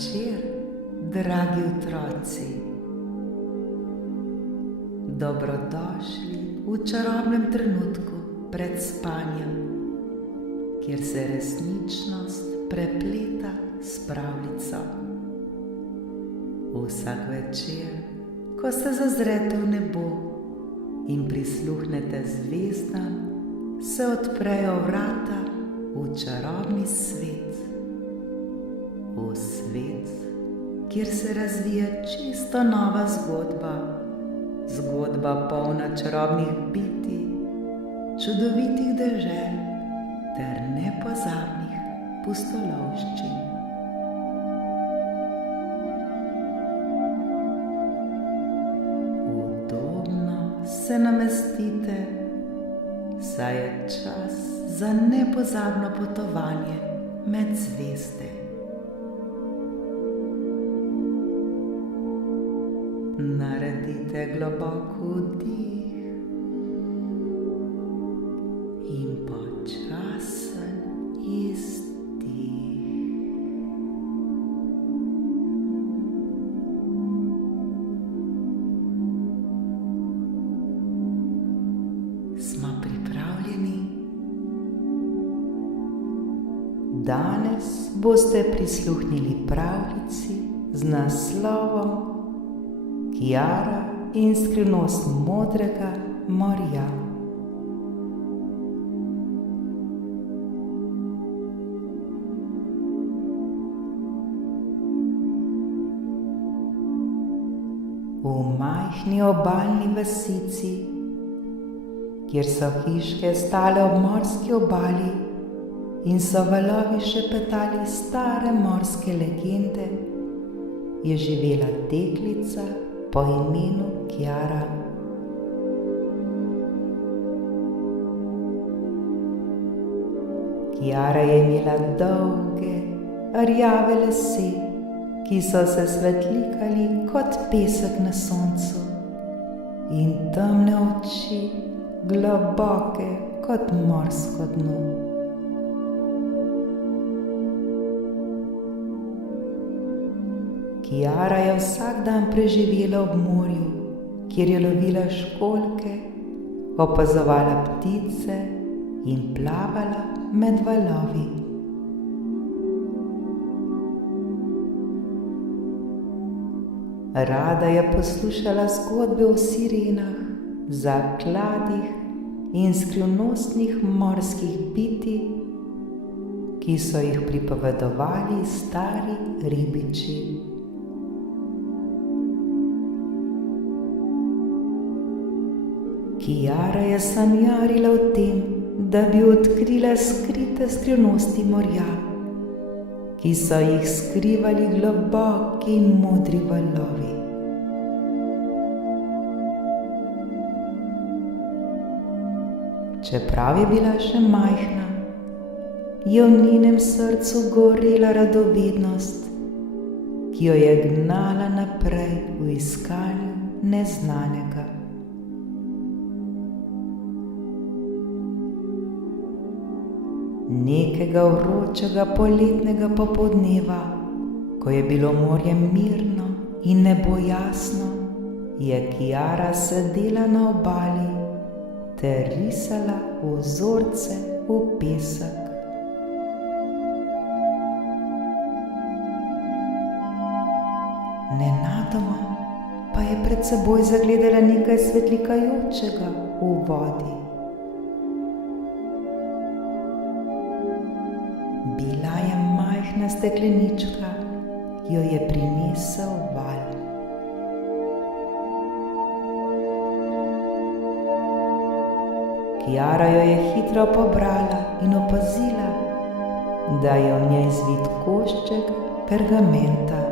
večer, dragi otroci. Dobrodošli v čarobnem trenutku pred spanjem, kjer se resničnost prepleta s pravljico. Vsak večer, ko se zazrete v nebo in prisluhnete zvezdam, se odprejo vrata v čarobni svet. V svet, kjer se razvija čisto nova zgodba. Zgodba polna čarobnih bitij, čudovitih dežel ter nepozabnih pustolovščin. Udobno se namestite, saj je čas za nepozabno potovanje med zvezde. Naredite globok vdih in počasen izdih. Smo pripravljeni? Danes boste prisluhnili pravljici z naslovom Kiara in skrivnost modrega morja. V majhni obalni vasici, kjer so hiške stale ob morski obali in so valovi šepetali stare morske legende, je živela deklica po imenu Kiara. Kiara je imela dolge, rjave lase, ki so se svetlikali kot pesek na soncu, in temne oči, globoke kot morsko dno. Kiara je vsak dan preživela ob morju, kjer je lovila školjke, opazovala ptice in plavala med valovi. Rada je poslušala zgodbe o sirenah, zakladih in skrivnostnih morskih bitij, ki so jih pripovedovali stari ribiči. Kiara je sanjarila o tem, da bi odkrila skrite skrivnosti morja, ki so jih skrivali globoki in modri valovi. Čeprav je bila še majhna, je v njenem srcu gorela radovednost, ki jo je gnala naprej v iskanju neznanega. Nekega vročega poletnega popoldneva, ko je bilo morje mirno in nebo jasno, je Kiara sedela na obali ter risala vzorce v pesek. Nenadoma pa je pred seboj zagledala nekaj svetlikajočega v vodi. Bila je majhna steklenička, ki jo je prinesel val. Kiara jo je hitro pobrala in opazila, da je v njej zvit košček pergamenta.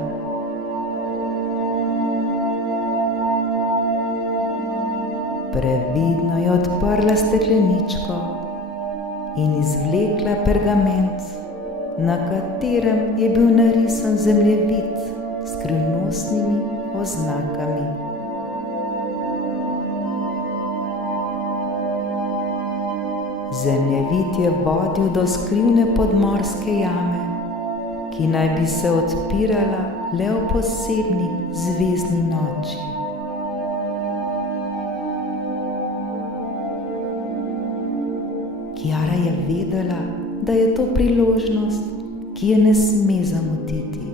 Previdno je odprla stekleničko in izvlekla pergament, na katerem je bil narisan zemljevid s skrivnostnimi oznakami. Zemljevid je vodil do skrivne podmorske jame, ki naj bi se odpirala le v posebni zvezdni noči. Kiara je vedela, da je to priložnost, ki je ne sme zamuditi.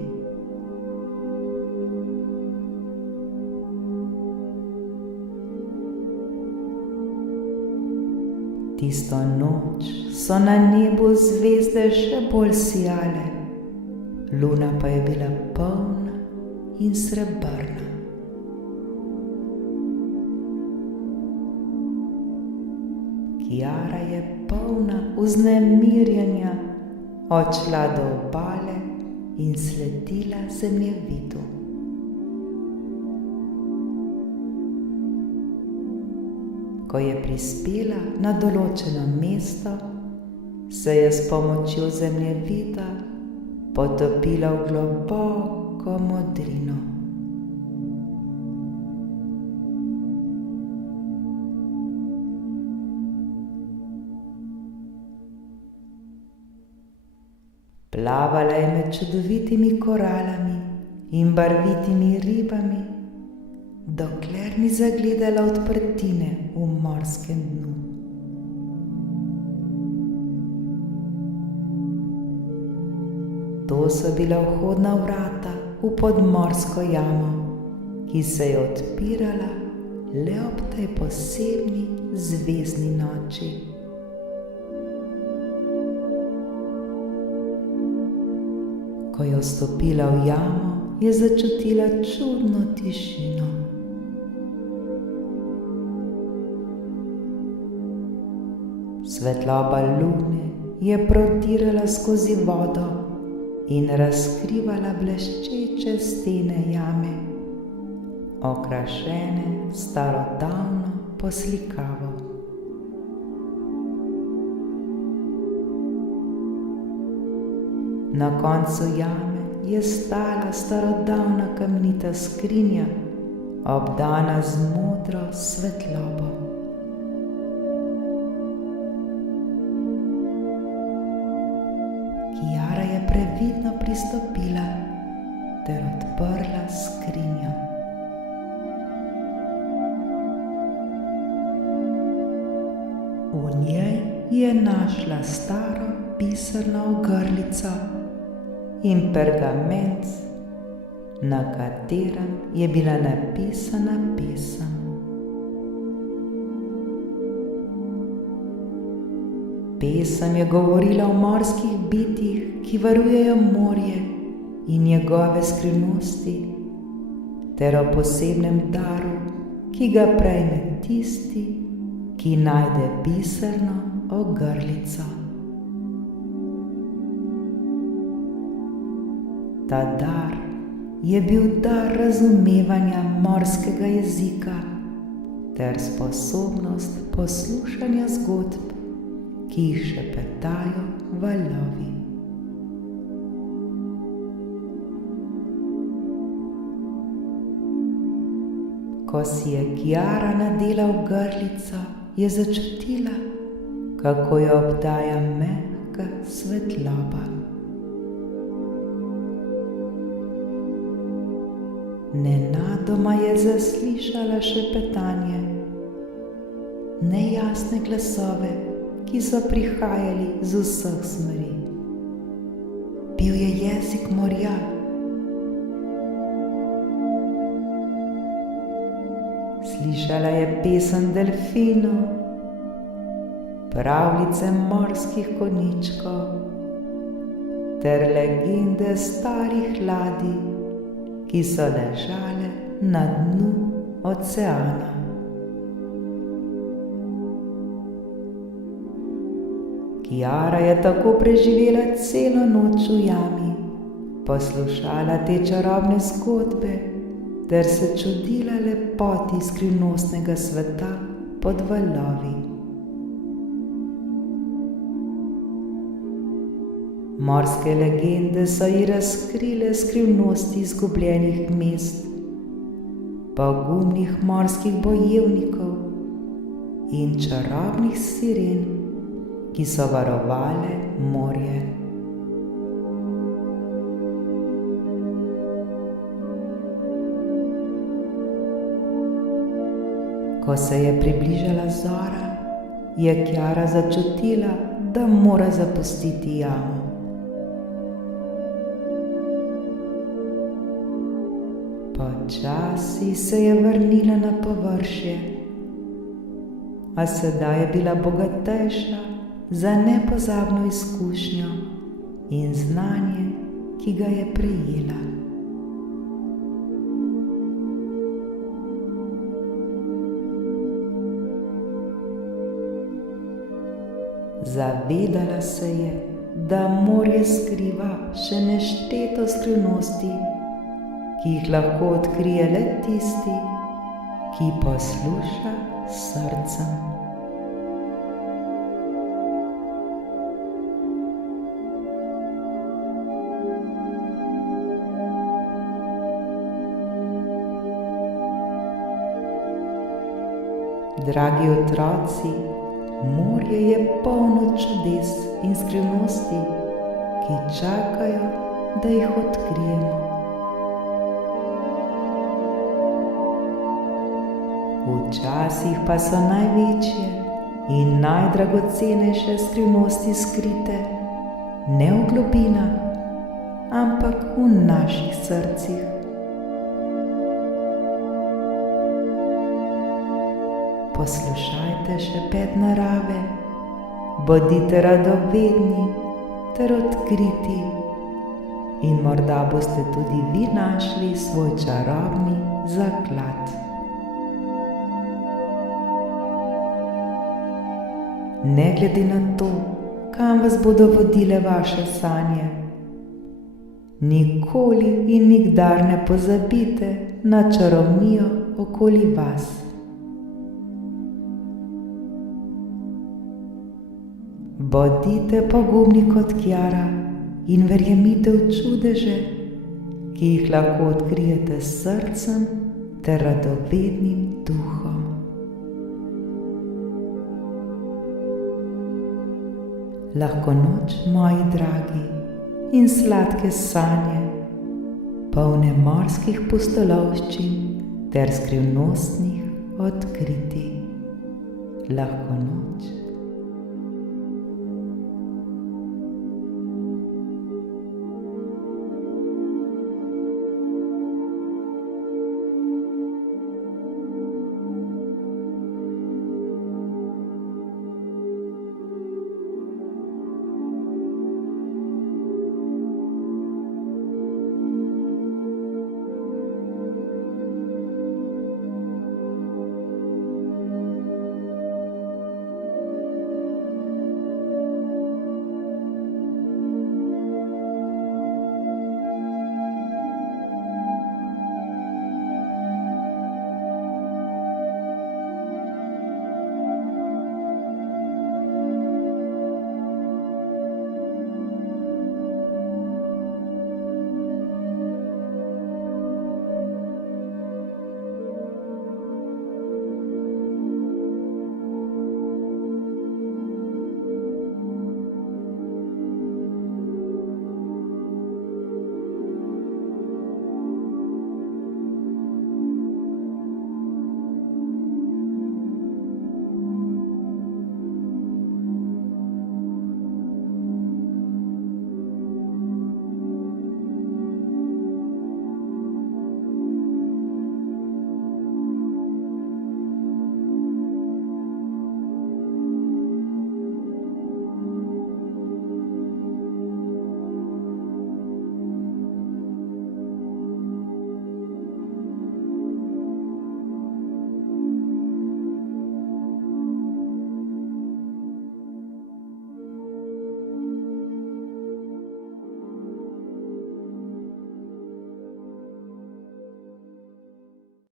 Tisto noč so na nebu zvezde še bolj sijale, luna pa je bila polna in srebrna. Kiara je polna vznemirjenja odšla do obale in sledila zemljevidu. Ko je prispela na določeno mesto, se je s pomočjo zemljevida potopila v globoko modrino. Plavala je med čudovitimi koralami in barvitimi ribami, dokler ni zagledala odprtine v morskem dnu. To so bila vhodna vrata v podmorsko jamo, ki se je odpirala le ob tej posebni zvezdni noči. Ko je vstopila v jamo, je začutila čudno tišino. Svetloba lune je prodirala skozi vodo in razkrivala bleščeče stene jame, okrašene s starodavno poslikavo. Na koncu jame je stala starodavna kamnita skrinja, obdana z modro svetlobo. Kiara je previdno pristopila ter odprla skrinjo. V njej je našla staro biserno ogrlico in pergament, na katerem je bila napisana pesem. Pesem je govorila o morskih bitjih, ki varujejo morje in njegove skrivnosti, ter o posebnem daru, ki ga prejme tisti, ki najde biserno ogrlico. Ta dar je bil dar razumevanja morskega jezika ter sposobnost poslušanja zgodb, ki jih šepetajo valovi. Ko si je Kiara nadela ogrlico, je začutila, kako jo obdaja mehka svetloba. Nenadoma je zaslišala šepetanje, nejasne glasove, ki so prihajali z vseh smeri. Bil je jezik morja. Slišala je pesem delfinov, pravljice morskih konjičkov ter legende starih ladij, ki so ležale na dnu oceana. Kiara je tako preživela celo noč v jami, poslušala te čarobne zgodbe ter se čudila lepoti skrivnostnega sveta pod valovi. Morske legende so ji razkrile skrivnosti izgubljenih mest, pogumnih morskih bojevnikov in čarobnih siren, ki so varovale morje. Ko se je približala zora, je Kjara začutila, da mora zapustiti jamo. Počasi se je vrnila na površje, a sedaj je bila bogatejša za nepozabno izkušnjo in znanje, ki ga je prejela. Zavedala se je, da morje skriva še nešteto skrivnosti, ki jih lahko odkrije le tisti, ki posluša s srcem. Dragi otroci, morje je polno čudes in skrivnosti, ki čakajo, da jih odkrijemo. Včasih pa so največje in najdragocenejše skrivnosti skrite ne v globinah, ampak v naših srcih. Poslušajte šepet narave, bodite radovedni ter odkriti in morda boste tudi vi našli svoj čarobni zaklad. Ne glede na to, kam vas bodo vodile vaše sanje, nikoli in nikdar ne pozabite na čarovnijo okoli vas. Bodite pogumni kot Kjara in verjemite v čudeže, ki jih lahko odkrijete s srcem ter radovednim duhom. Lahko noč, moji dragi, in sladke sanje, polne morskih pustolovščin ter skrivnostnih odkritij. Lahko noč.